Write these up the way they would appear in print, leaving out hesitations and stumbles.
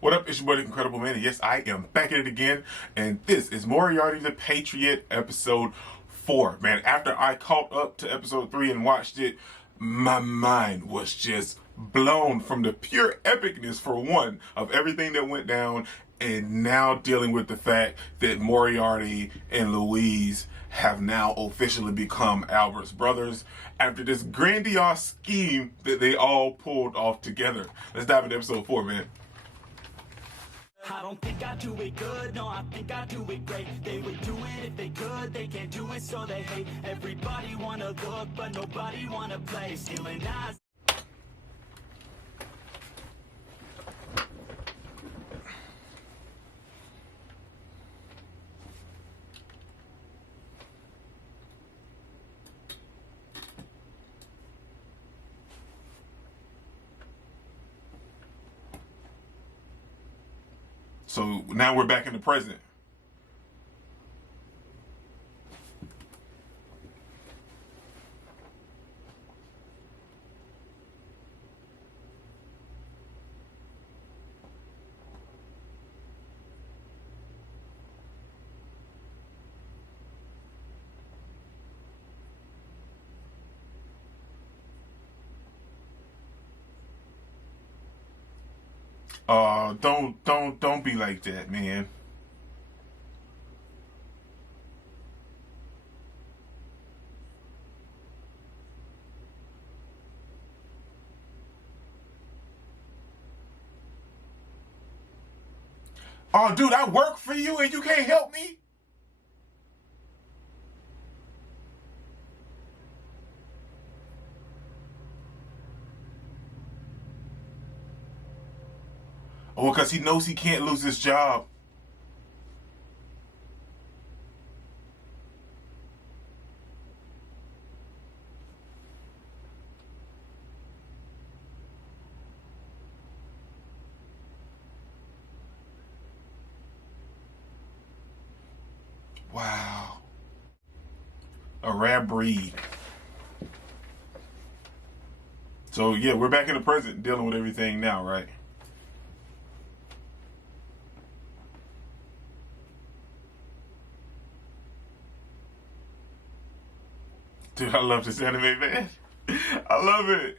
What up, it's your buddy Incredible Man, and yes, I am back at it again, and this is Moriarty the Patriot, episode 4. Man, after I caught up to episode 3 and watched it, my mind was just blown from the pure epicness, for one, of everything that went down, and now dealing with the fact that Moriarty and Louise have now officially become Albert's brothers after this grandiose scheme that they all pulled off together. Let's dive into episode 4, man. I don't think I do it good, no, I think I do it great. They would do it if they could, they can't do it so they hate. Everybody wanna look, but nobody wanna play. Stealing eyes. So now we're back in the present. Don't be like that, man. Oh, dude, I work for you and you can't help me? Oh, because he knows he can't lose his job. Wow. A rare breed. So, yeah, we're back in the present dealing with everything now, right? Dude, I love this anime, man. I love it.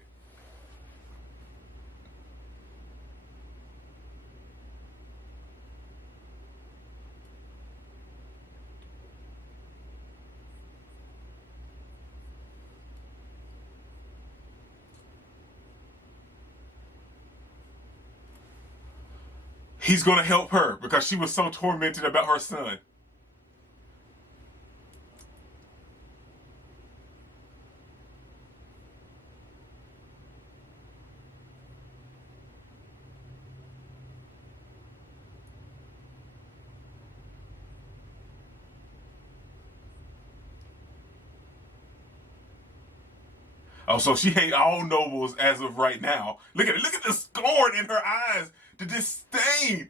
He's gonna help her because she was so tormented about her son. Oh, so she hate all nobles as of right now. Look at it. Look at the scorn in her eyes. The disdain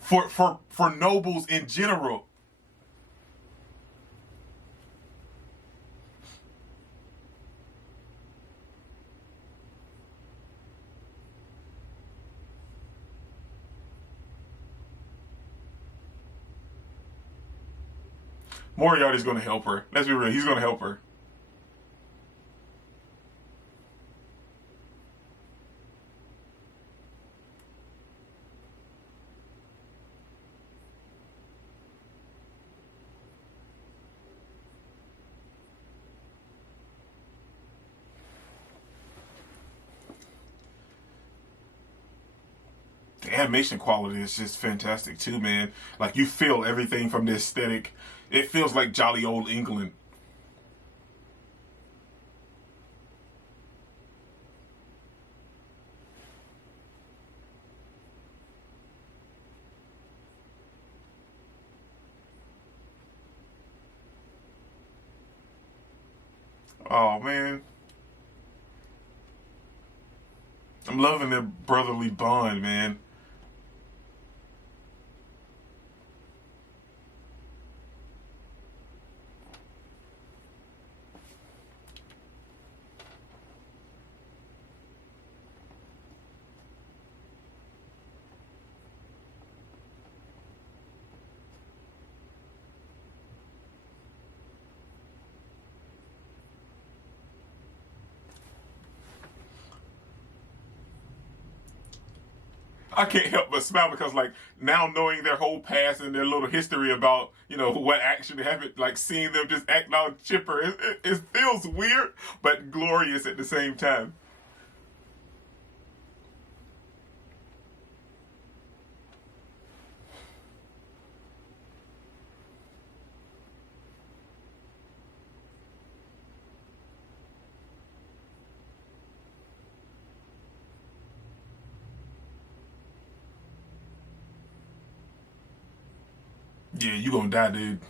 for nobles in general. Moriarty's gonna help her. Let's be real. He's gonna help her. The animation quality is just fantastic too, man. Like you feel everything from the aesthetic. It feels like jolly old England. Oh man, I'm loving their brotherly bond, man. I can't help but smile because, like, now knowing their whole past and their little history about, what actually happened, like, seeing them just act all chipper, it feels weird, but glorious at the same time. Yeah, you gonna die, dude.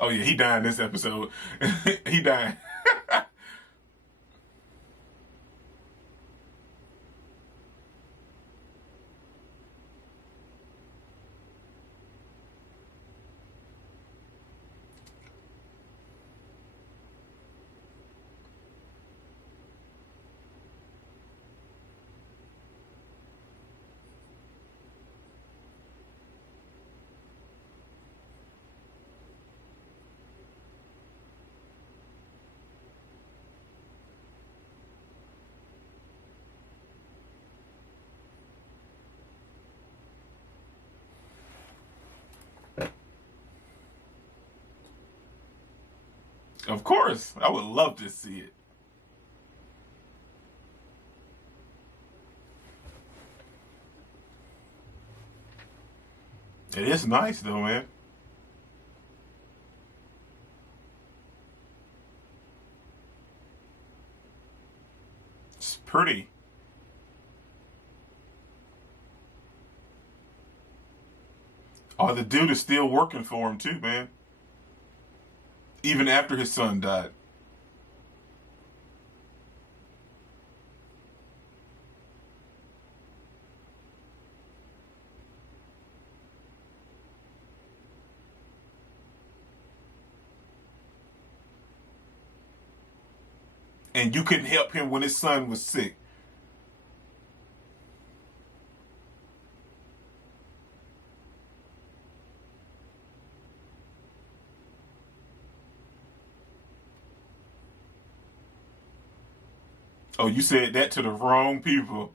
Oh yeah, he died in this episode. He died. Of course, I would love to see it. It is nice though, man. It's pretty. Oh, the dude is still working for him too, man. Even after his son died. And you couldn't help him when his son was sick. Oh, you said that to the wrong people.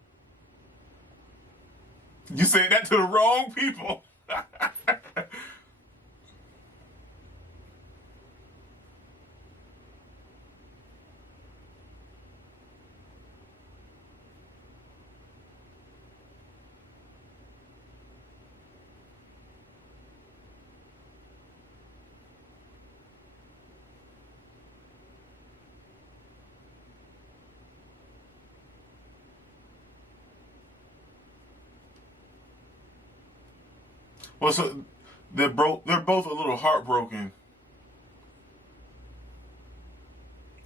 You said that to the wrong people. Well, so they're both a little heartbroken,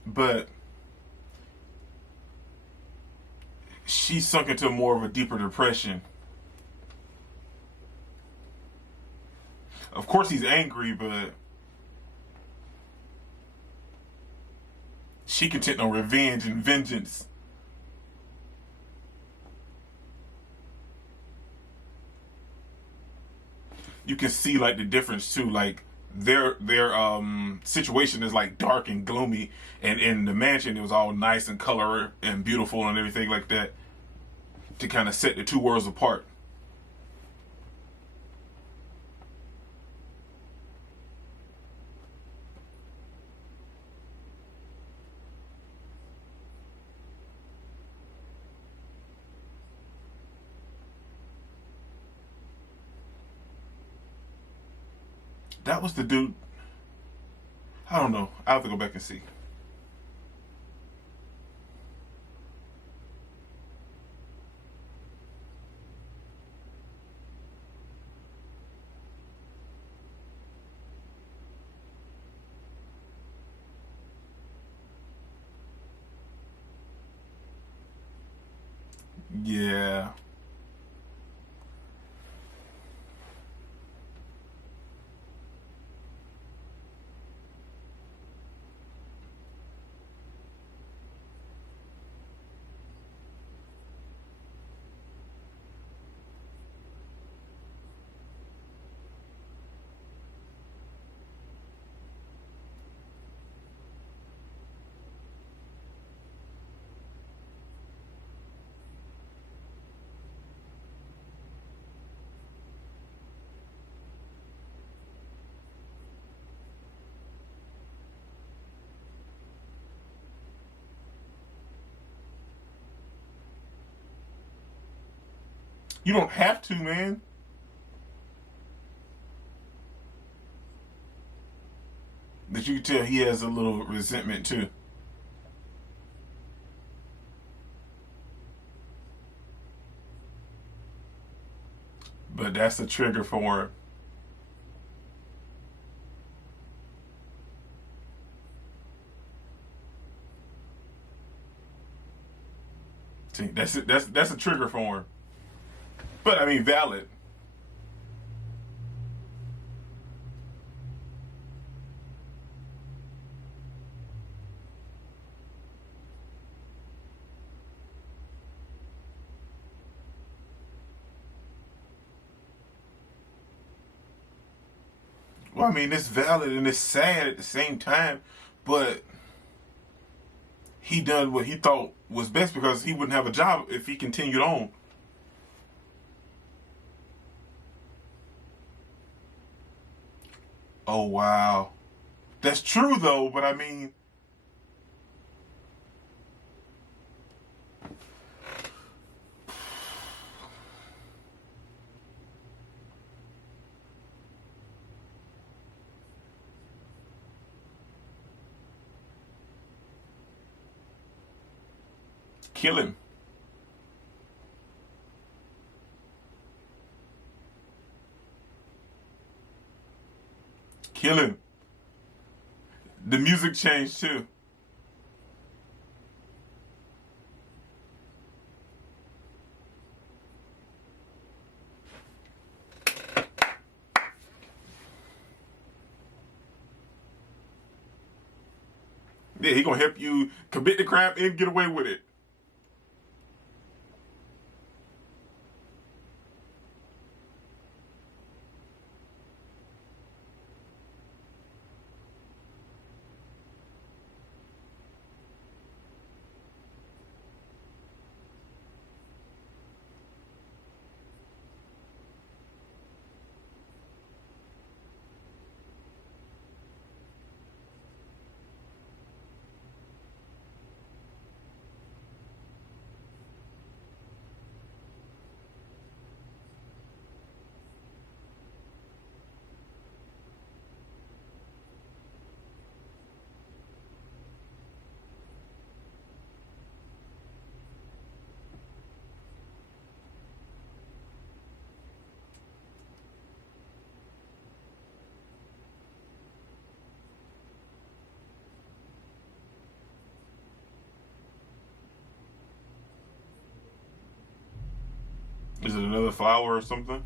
but she sunk into more of a deeper depression. Of course, he's angry, but she content on revenge and vengeance. You can see like the difference too. Like their situation is like dark and gloomy, and in the mansion it was all nice and color and beautiful and everything like that to kind of set the two worlds apart. That was the dude. I don't know. I have to go back and see. Yeah. You don't have to, man. But you can tell he has a little resentment too. But that's a trigger for him. See, that's it. That's a trigger for him. But I mean, valid. Well, I mean, it's valid and it's sad at the same time, but he done what he thought was best because he wouldn't have a job if he continued on. Oh wow, that's true though. But I mean, kill him. Kill him. The music changed too. Yeah, he gonna help you commit the crime and get away with it. Is it another flower or something?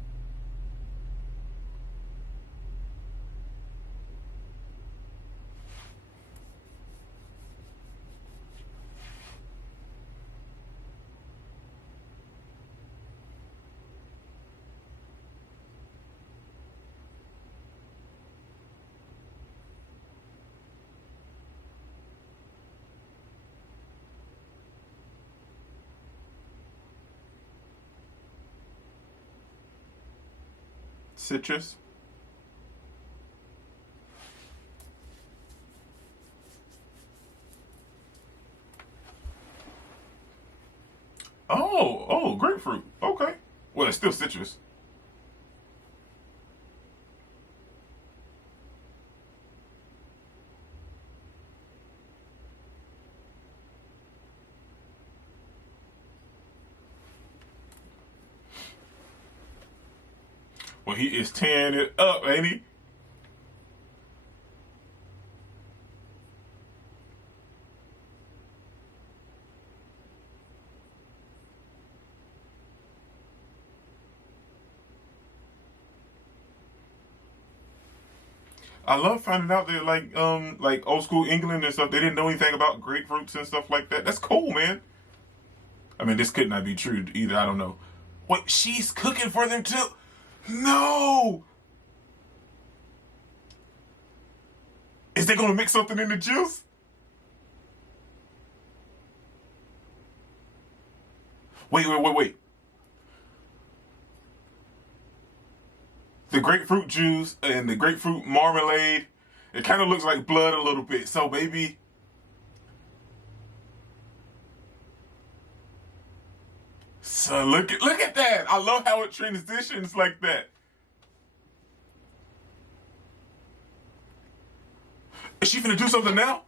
Citrus? Oh, grapefruit. Okay. Well, it's still citrus. Well, he is tearing it up, ain't he? I love finding out that like old school England and stuff, they didn't know anything about grapefruits and stuff like that. That's cool, man. I mean, this could not be true either. I don't know. Wait, she's cooking for them too? No! Is they gonna mix something in the juice? Wait. The grapefruit juice and the grapefruit marmalade, it kind of looks like blood a little bit. So maybe, So look at that. I love how it transitions like that. Is she finna do something now?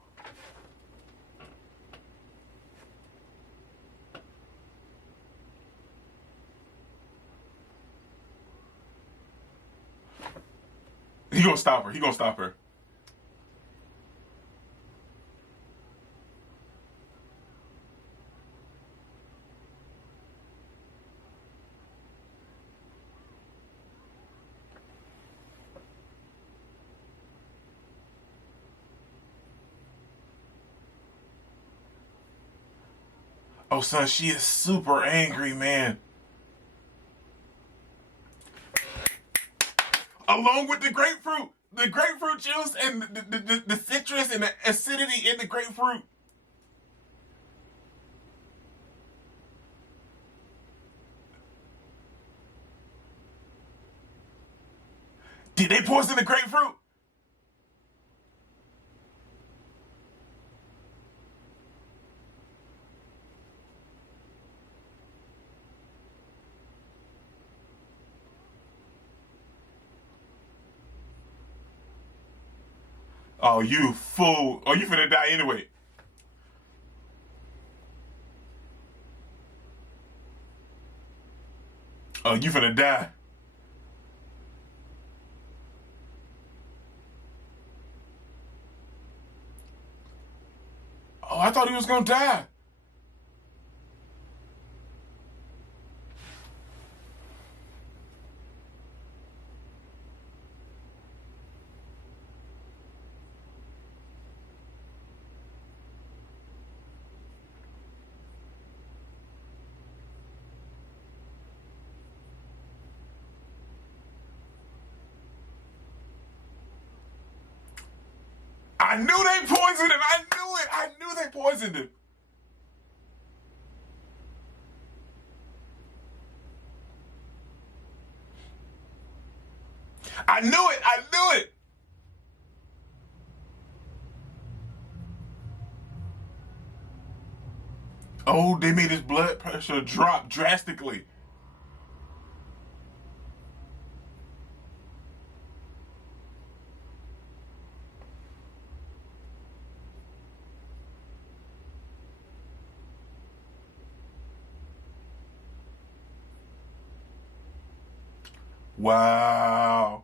He gonna stop her. He gonna stop her. Oh, son, she is super angry, man. Along with the grapefruit juice and the citrus and the acidity in the grapefruit. Did they poison the grapefruit? Oh, you fool. Oh, you finna die anyway. Oh, you finna die. Oh, I thought he was gonna die. I knew they poisoned him. I knew it. I knew they poisoned him. I knew it. I knew it. Oh, they made his blood pressure drop drastically. Wow.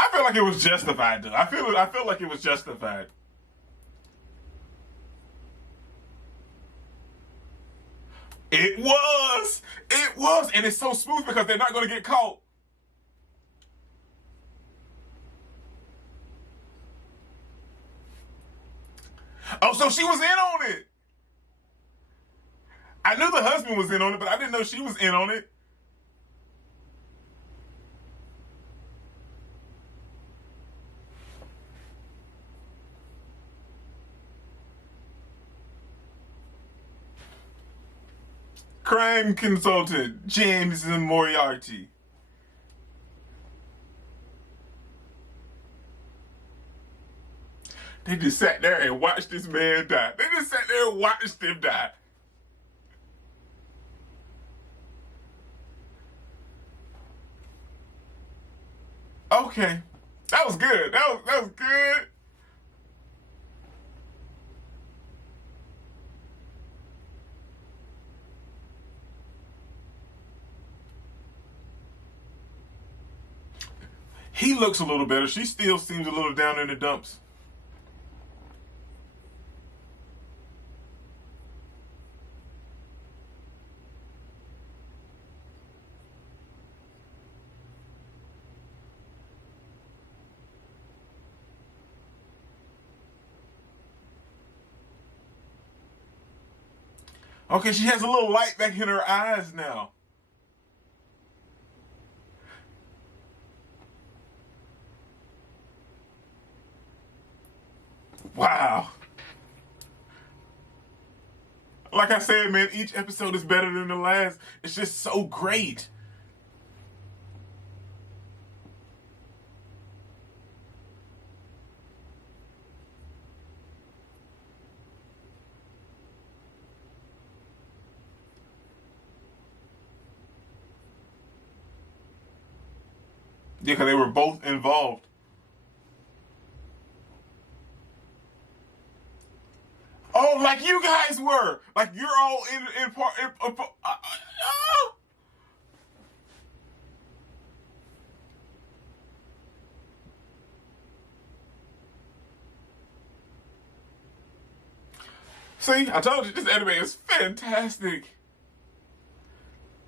I feel like it was justified, though. I feel like it was justified. It was. It was, and it's so smooth because they're not going to get caught. Oh, so she was in on it. I knew the husband was in on it, but I didn't know she was in on it. Crime consultant James Moriarty. They just sat there and watched this man die. They just sat there and watched him die. Okay, that was good. That was good. He looks a little better. She still seems a little down in the dumps. Okay, she has a little light back in her eyes now. Wow. Like I said, man, each episode is better than the last. It's just so great. Yeah, because they were both involved. Oh, like you guys were. Like you're all in part. See, I told you this anime is fantastic.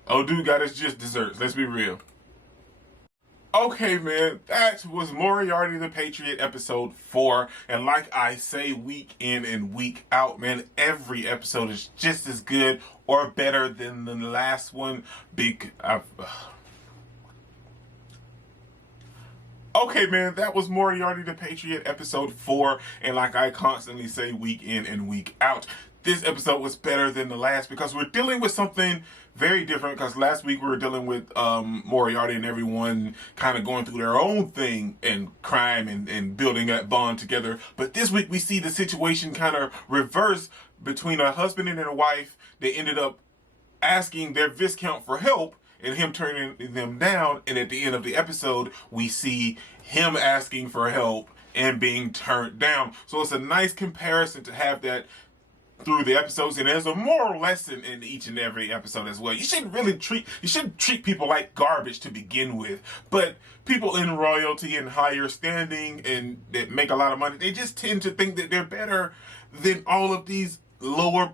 Oh, dude got his just desserts. Let's be real. Okay, man, that was Moriarty the Patriot episode 4. And like I say, week in and week out, man, every episode is just as good or better than the last one. Okay, man, that was Moriarty the Patriot episode 4. And like I constantly say, week in and week out, this episode was better than the last because we're dealing with something very different. Because last week we were dealing with Moriarty and everyone kind of going through their own thing and crime and building that bond together. But this week we see the situation kind of reverse between a husband and a wife. They ended up asking their Viscount for help and him turning them down. And at the end of the episode, we see him asking for help and being turned down. So it's a nice comparison to have that through the episodes, and there's a moral lesson in each and every episode as well. You shouldn't treat people like garbage to begin with, but people in royalty and higher standing and that make a lot of money, they just tend to think that they're better than all of these lower,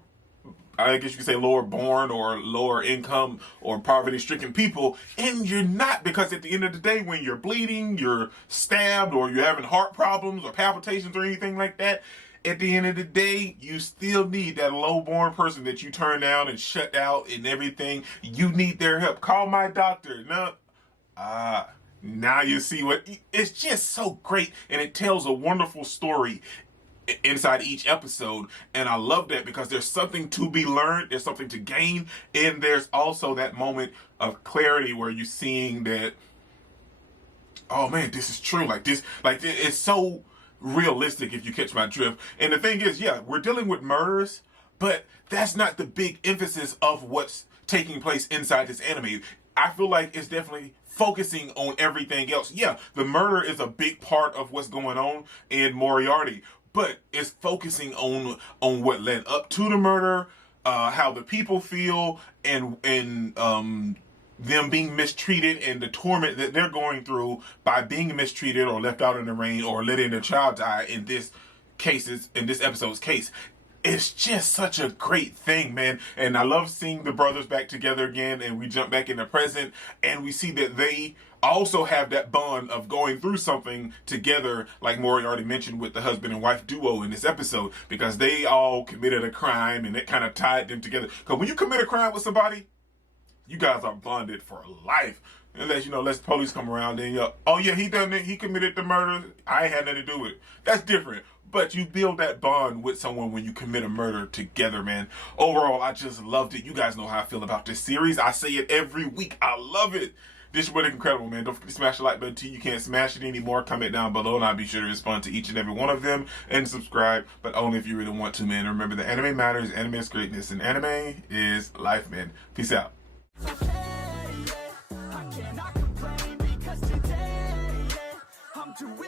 I guess you could say lower born or lower income or poverty stricken people. And you're not, because at the end of the day, when you're bleeding, you're stabbed, or you're having heart problems or palpitations or anything like that, at the end of the day, you still need that low-born person that you turn down and shut out and everything. You need their help. Call my doctor. No. Now you see what... It's just so great, and it tells a wonderful story inside each episode. And I love that because there's something to be learned. There's something to gain. And there's also that moment of clarity where you're seeing that, oh, man, this is true. Like, it's so realistic, if you catch my drift. And the thing is, yeah, we're dealing with murders, but that's not the big emphasis of what's taking place inside this anime. I feel like it's definitely focusing on everything else. Yeah, the murder is a big part of what's going on in Moriarty, but it's focusing on what led up to the murder, how the people feel, and them being mistreated and the torment that they're going through by being mistreated or left out in the rain or letting their child die in this episode's case. It's just such a great thing, man. And I love seeing the brothers back together again, and we jump back in the present and we see that they also have that bond of going through something together, like Moriarty mentioned with the husband and wife duo in this episode, because they all committed a crime and it kind of tied them together. Because when you commit a crime with somebody, you guys are bonded for life. Unless, unless the police come around and oh yeah, he done it, he committed the murder, I ain't had nothing to do with it. That's different. But you build that bond with someone when you commit a murder together, man. Overall, I just loved it. You guys know how I feel about this series. I say it every week. I love it. This was incredible, man. Don't forget to smash the like button till you can't smash it anymore. Comment down below and I'll be sure to respond to each and every one of them. And subscribe, but only if you really want to, man. Remember, the anime matters, anime is greatness, and anime is life, man. Peace out. I cannot complain because today, I'm doing